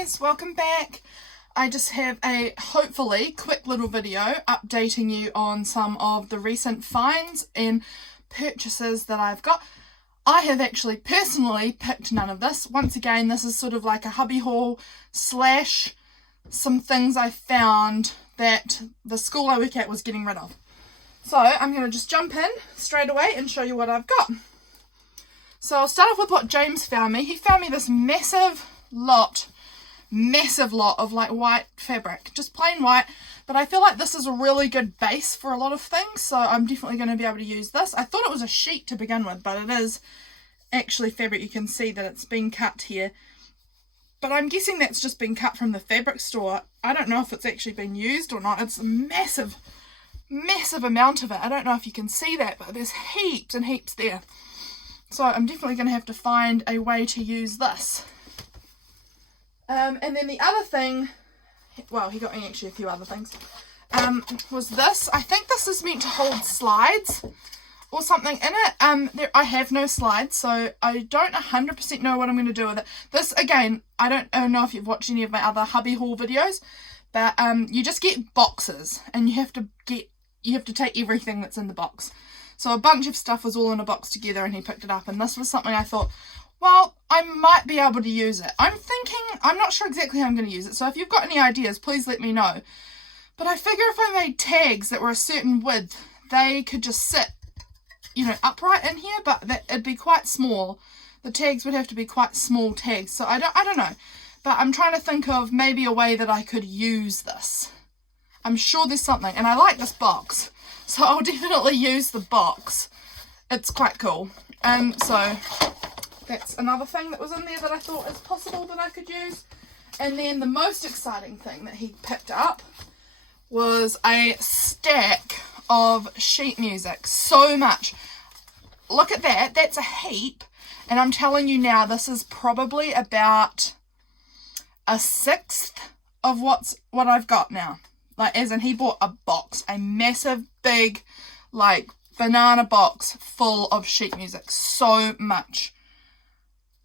guys, welcome back. I just have a hopefully quick little video updating you on some of the recent finds and purchases that I've got. I have actually personally picked none of this. Once again, this is sort of like a hubby haul slash some things I found that the school I work at was getting rid of. So I'm going to just jump in straight away and show you what I've got. So I'll start off with what James found me. He found me this massive lot of like white fabric, just plain white, but I feel like this is a really good base for a lot of things, so I'm definitely going to be able to use this. I thought it was a sheet to begin with, but it is actually fabric. You can see that it's been cut here, but I'm guessing that's just been cut from the fabric store. I don't know if it's actually been used or not. It's a massive amount of it. I don't know if you can see that, but there's heaps and heaps there. So I'm definitely going to have to find a way to use this. And then the other thing, well, he got me actually a few other things, was this. I think this is meant to hold slides or something in it. I have no slides, so I don't 100% know what I'm going to do with it. This, again, I don't know if you've watched any of my other hubby haul videos, but you just get boxes, and you have to take everything that's in the box. So a bunch of stuff was all in a box together, and he picked it up, and this was something I thought, well, I might be able to use it. I'm not sure exactly how I'm going to use it, so if you've got any ideas, please let me know. But I figure if I made tags that were a certain width, they could just sit, upright in here, but it'd be quite small. The tags would have to be quite small tags, so I don't know. But I'm trying to think of maybe a way that I could use this. I'm sure there's something, and I like this box, so I'll definitely use the box. It's quite cool. So that's another thing that was in there that I thought is possible that I could use. And then the most exciting thing that he picked up was a stack of sheet music. So much. Look at that. That's a heap. And I'm telling you now, this is probably about a sixth of what I've got now. Like, as in, he bought a box, a massive, big, like, banana box full of sheet music. So much.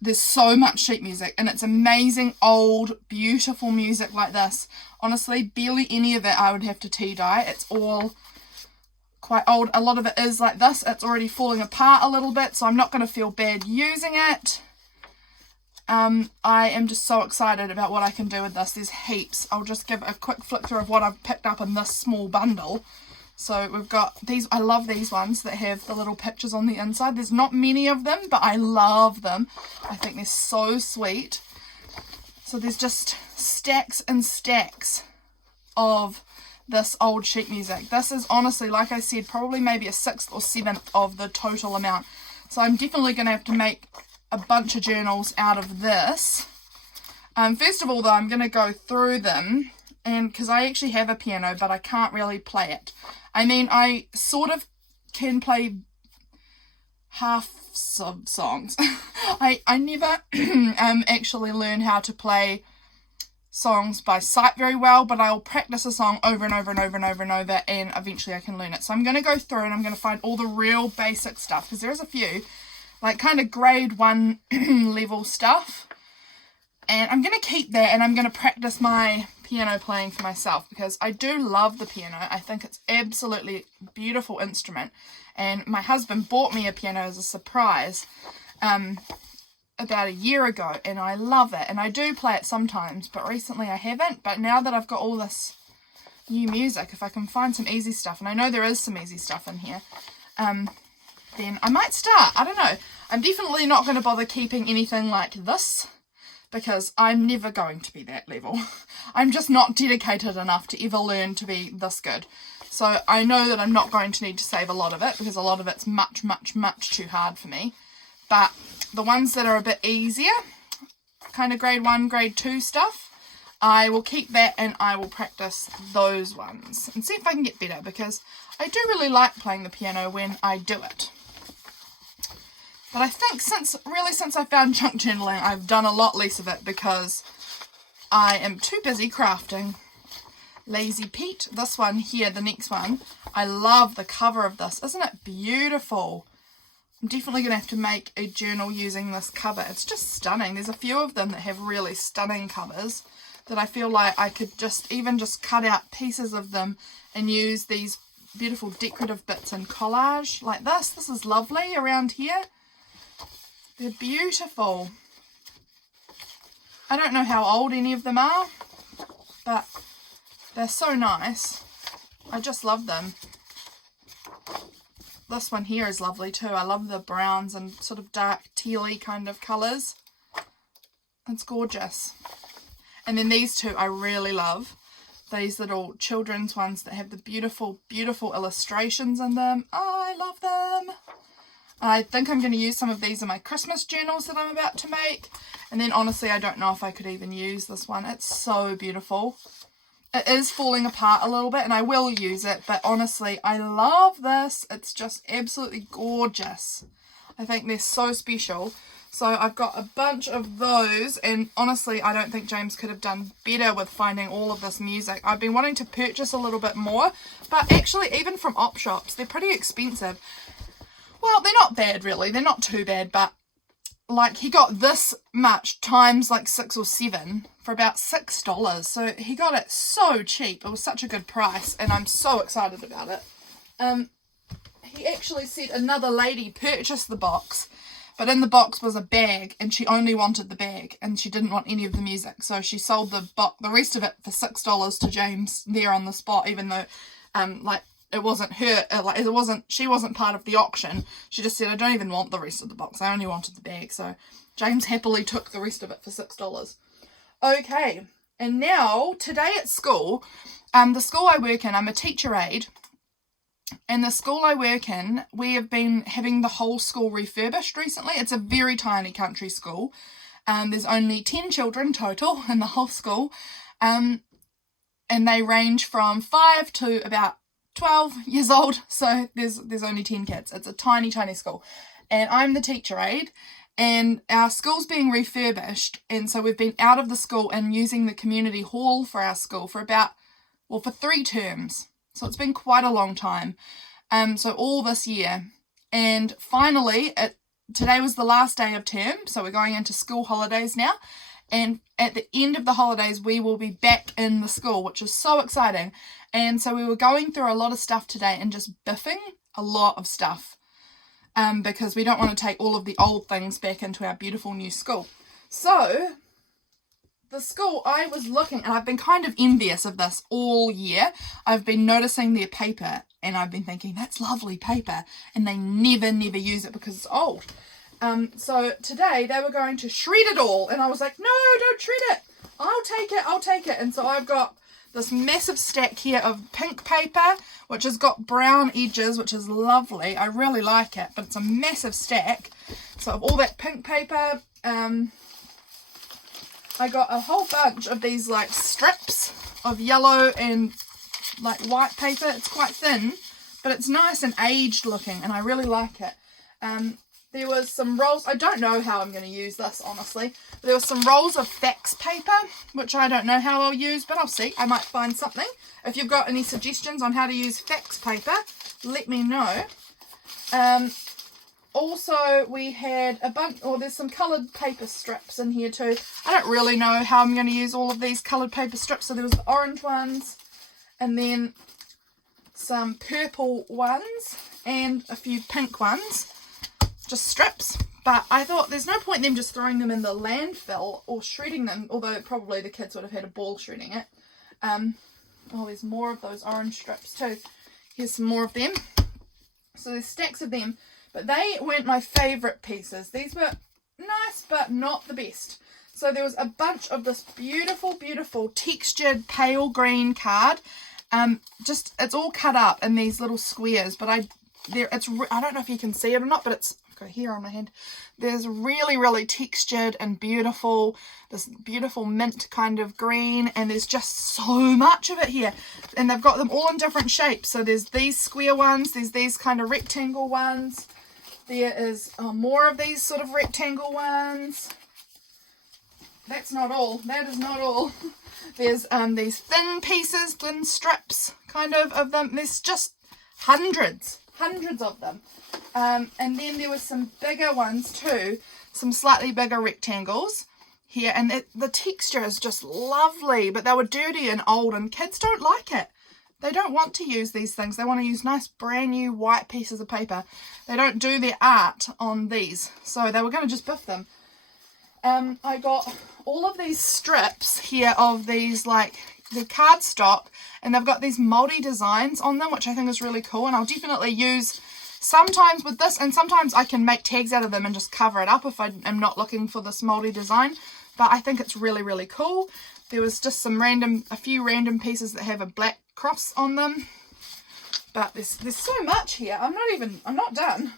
There's so much sheet music, and it's amazing, old, beautiful music like this. Honestly, barely any of it I would have to tea dye. It's all quite old. A lot of it is like this. It's already falling apart a little bit, so I'm not going to feel bad using it. I am just so excited about what I can do with this. There's heaps. I'll just give a quick flick through of what I've picked up in this small bundle. So we've got these. I love these ones that have the little pictures on the inside. There's not many of them, but I love them. I think they're so sweet. So there's just stacks and stacks of this old sheet music. This is honestly, like I said, probably maybe a sixth or seventh of the total amount. So I'm definitely going to have to make a bunch of journals out of this. First of all, though, I'm going to go through them, and because I actually have a piano, but I can't really play it. I mean, I sort of can play half of songs. I never actually learn how to play songs by sight very well, but I'll practice a song over and over and over and over and over, and eventually I can learn it. So I'm going to go through and I'm going to find all the real basic stuff, because there's a few, like kind of grade 1 level stuff. And I'm going to keep that, and I'm going to practice my piano playing for myself, because I do love the piano. I think it's absolutely beautiful instrument, and my husband bought me a piano as a surprise about a year ago, and I love it, and I do play it sometimes, but recently I haven't. But now that I've got all this new music, if I can find some easy stuff, and I know there is some easy stuff in here, then I might start. I don't know. I'm definitely not going to bother keeping anything like this, because I'm never going to be that level. I'm just not dedicated enough to ever learn to be this good. So I know that I'm not going to need to save a lot of it, because a lot of it's much, much, much too hard for me. But the ones that are a bit easier, kind of grade 1, grade 2 stuff, I will keep that, and I will practice those ones and see if I can get better, because I do really like playing the piano when I do it. But I think since I found junk journaling, I've done a lot less of it, because I am too busy crafting. Lazy Pete, this one here, the next one, I love the cover of this. Isn't it beautiful? I'm definitely going to have to make a journal using this cover. It's just stunning. There's a few of them that have really stunning covers that I feel like I could just cut out pieces of them and use these beautiful decorative bits in collage like this. This is lovely around here. They're beautiful. I don't know how old any of them are, but they're so nice. I just love them. This one here is lovely too. I love the browns and sort of dark tealy kind of colours. It's gorgeous. And then these two I really love. These little children's ones that have the beautiful, beautiful illustrations in them. Oh, I love them. I think I'm going to use some of these in my Christmas journals that I'm about to make. And then honestly, I don't know if I could even use this one. It's so beautiful. It is falling apart a little bit and I will use it. But honestly, I love this. It's just absolutely gorgeous. I think they're so special. So I've got a bunch of those, and honestly I don't think James could have done better with finding all of this music. I've been wanting to purchase a little bit more, but actually even from op shops they're pretty expensive. Well, they're not bad really, they're not too bad, but like he got this much times like 6 or 7 for about $6. So he got it so cheap. It was such a good price and I'm so excited about it. He actually said another lady purchased the box, but in the box was a bag and she only wanted the bag and she didn't want any of the music. So she sold the rest of it for $6 to James there on the spot, even though like it wasn't her, she wasn't part of the auction. She just said, I don't even want the rest of the box. I only wanted the bag. So James happily took the rest of it for $6. Okay. And now today at school, the school I work in, I'm a teacher aide. And the school I work in, we have been having the whole school refurbished recently. It's a very tiny country school. There's only 10 children total in the whole school. And they range from 5 to about 12 years old. So there's only 10 kids. It's a tiny, tiny school. And I'm the teacher aide. And our school's being refurbished. And so we've been out of the school and using the community hall for our school for for 3 terms. So it's been quite a long time. So all this year. And finally, today was the last day of term. So we're going into school holidays now. And at the end of the holidays, we will be back in the school, which is so exciting. And so we were going through a lot of stuff today and just biffing a lot of stuff. Because we don't want to take all of the old things back into our beautiful new school. So the school, I was looking, and I've been kind of envious of this all year. I've been noticing their paper, and I've been thinking, that's lovely paper, and they never use it because it's old. So today they were going to shred it all, and I was like, no, don't shred it. I'll take it. And so I've got this massive stack here of pink paper, which has got brown edges, which is lovely. I really like it, but it's a massive stack. So of all that pink paper, I got a whole bunch of these like strips of yellow and like white paper. It's quite thin, but it's nice and aged looking and I really like it. There was some rolls, I don't know how I'm going to use this honestly, but there was some rolls of fax paper, which I don't know how I'll use, but I'll see. I might find something. If you've got any suggestions on how to use fax paper, let me know. Also, we had a bunch, there's some coloured paper strips in here too. I don't really know how I'm going to use all of these coloured paper strips. So there was the orange ones, and then some purple ones, and a few pink ones. Just strips. But I thought there's no point in them just throwing them in the landfill or shredding them, although probably the kids would have had a ball shredding it. There's more of those orange strips too. Here's some more of them. So there's stacks of them. But they weren't my favourite pieces. These were nice, but not the best. So there was a bunch of this beautiful, beautiful textured pale green card. It's all cut up in these little squares. But I don't know if you can see it or not, but it's, I've got it here on my hand. There's really, really textured and beautiful, this beautiful mint kind of green. And there's just so much of it here. And they've got them all in different shapes. So there's these square ones. There's these kind of rectangle ones. There is more of these sort of rectangle ones. That's not all. That is not all. There's these thin pieces, thin strips kind of them. There's just hundreds of them. And then there were some bigger ones too, some slightly bigger rectangles here, and the texture is just lovely, but they were dirty and old, and kids don't like it. They don't want to use these things. They want to use nice brand new white pieces of paper. They don't do their art on these, so they were going to just biff them. I got all of these strips here of these, like, the cardstock, and they've got these moldy designs on them, which I think is really cool, and I'll definitely use sometimes with this, and sometimes I can make tags out of them and just cover it up if I am not looking for this moldy design. But I think it's really, really cool. There was just a few random pieces that have a black cross on them. But there's so much here. I'm not done.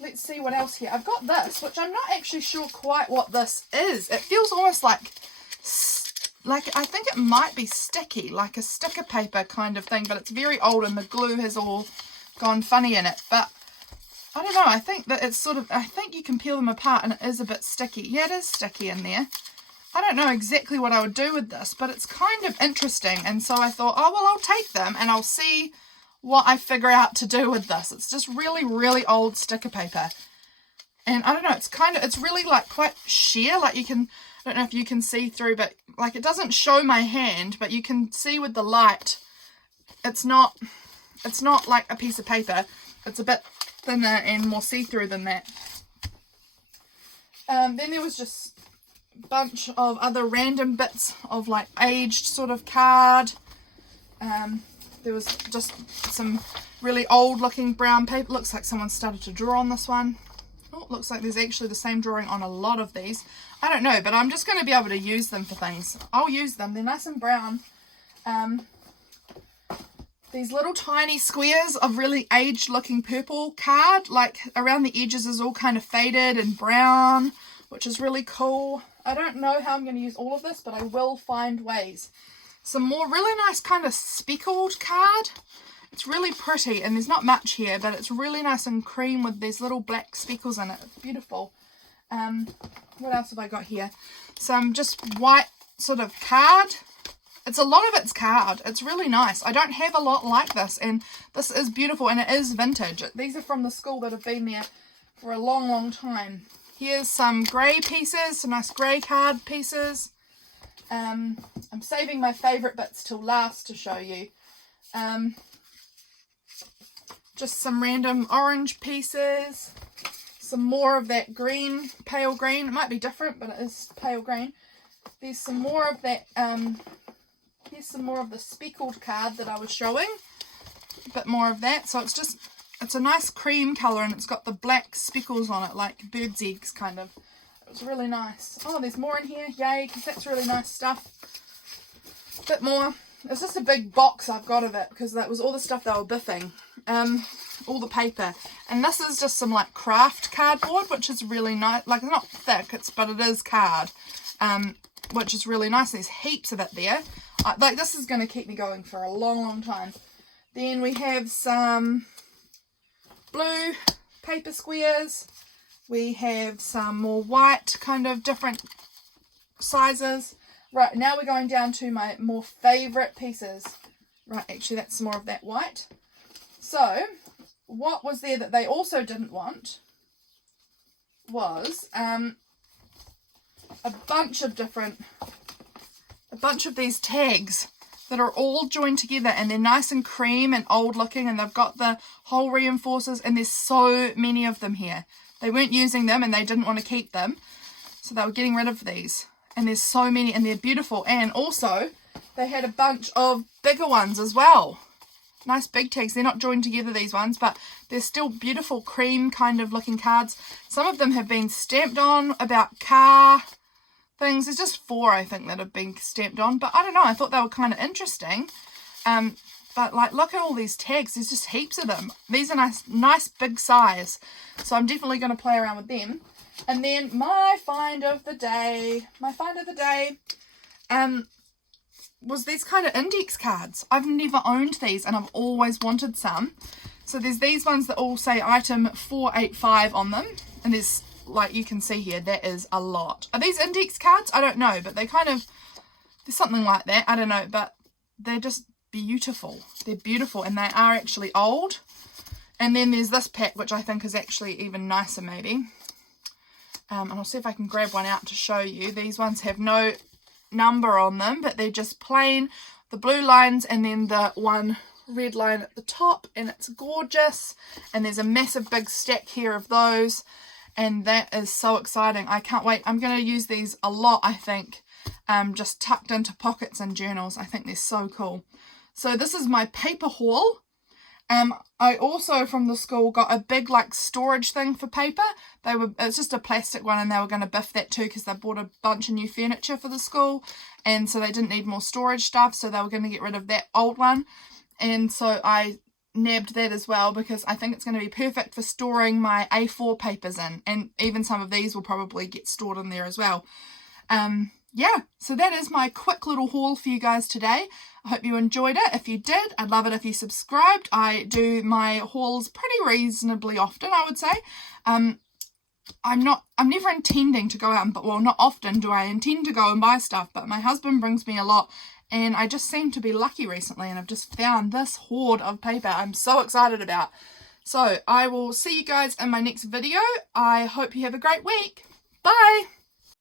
Let's see what else here. I've got this, which I'm not actually sure quite what this is. It feels almost like I think it might be sticky, like a sticker paper kind of thing, but it's very old and the glue has all gone funny in it. But I don't know, I think that it's I think you can peel them apart and it is a bit sticky. Yeah, it is sticky in there. I don't know exactly what I would do with this, but it's kind of interesting. And so I thought, oh, well, I'll take them and I'll see what I figure out to do with this. It's just really, really old sticker paper. And I don't know, it's really like quite sheer, like you can, I don't know if you can see through, but like it doesn't show my hand, but you can see with the light, it's not like a piece of paper. It's a bit thinner and more see-through than that. Then there was just a bunch of other random bits of like aged sort of card. There was just some really old looking brown paper. Looks like someone started to draw on this one. Oh, it looks like there's actually the same drawing on a lot of these. I don't know, but I'm just going to be able to use them for things. I'll use them. They're nice and brown. These little tiny squares of really aged looking purple card, like around the edges is all kind of faded and brown, which is really cool. I don't know how I'm going to use all of this, but I will find ways. Some more really nice kind of speckled card. It's really pretty, and there's not much here, but it's really nice and cream with these little black speckles in it. It's beautiful. What else have I got here? Some just white sort of card. A lot of it's card. It's really nice. I don't have a lot like this, and this is beautiful, and it is vintage. These are from the school that have been there for a long, long time. Here's some grey pieces, some nice grey card pieces. I'm saving my favourite bits till last to show you. Just some random orange pieces. Some more of that green, pale green. It might be different, but it is pale green. There's some more of that, here's some more of the speckled card that I was showing. A bit more of that. So it's a nice cream colour, and it's got the black speckles on it, like bird's eggs kind of. It was really nice. Oh, there's more in here. Yay, because that's really nice stuff. Bit more. It's just a big box I've got of it, because that was all the stuff they were biffing. All the paper. And this is just some like craft cardboard, which is really nice. Like, it's not thick, but it is card. Which is really nice. There's heaps of it there. Like, this is going to keep me going for a long, long time. Then we have some blue paper squares. We have some more white, kind of different sizes. Right, now we're going down to my more favourite pieces. Right, actually that's some more of that white. So, what was there that they also didn't want was a bunch of these tags that are all joined together, and they're nice and cream and old looking, and they've got the hole reinforcers, and there's so many of them here. They weren't using them and they didn't want to keep them, so they were getting rid of these. And there's so many, and they're beautiful. And also they had a bunch of bigger ones as well. Nice big tags. They're not joined together, these ones, but they're still beautiful cream kind of looking cards. Some of them have been stamped on about car things. There's just 4, I think, that have been stamped on, but I don't know, I thought they were kind of interesting. But like, look at all these tags. There's just heaps of them. These are nice big size, so I'm definitely going to play around with them. And then my find of the day was these kind of index cards. I've never owned these, and I've always wanted some. So there's these ones that all say item 485 on them, and there's, like you can see here, that is a lot. Are these index cards? I don't know, but they kind of, there's something like that. I don't know, but they're just beautiful. They're beautiful, and they are actually old. And then there's this pack, which I think is actually even nicer maybe. And I'll see if I can grab one out to show you. These ones have no number on them, but they're just plain, the blue lines and then the one red line at the top, and it's gorgeous. And there's a massive big stack here of those, and that is so exciting. I can't wait. I'm going to use these a lot, I think, just tucked into pockets and journals. I think they're so cool. So this is my paper haul. I also from the school got a big like storage thing for paper. It's just a plastic one, and they were going to biff that too because they bought a bunch of new furniture for the school, and so they didn't need more storage stuff, so they were going to get rid of that old one. And so I nabbed that as well because I think it's going to be perfect for storing my A4 papers in, and even some of these will probably get stored in there as well. Yeah, so that is my quick little haul for you guys today. I hope you enjoyed it. If you did, I'd love it if you subscribed. I do my hauls pretty reasonably often, I would say. I'm never intending to go out and, well, not often do I intend to go and buy stuff, but my husband brings me a lot, and I just seem to be lucky recently, and I've just found this hoard of paper I'm so excited about. So I will see you guys in my next video. I hope you have a great week. Bye!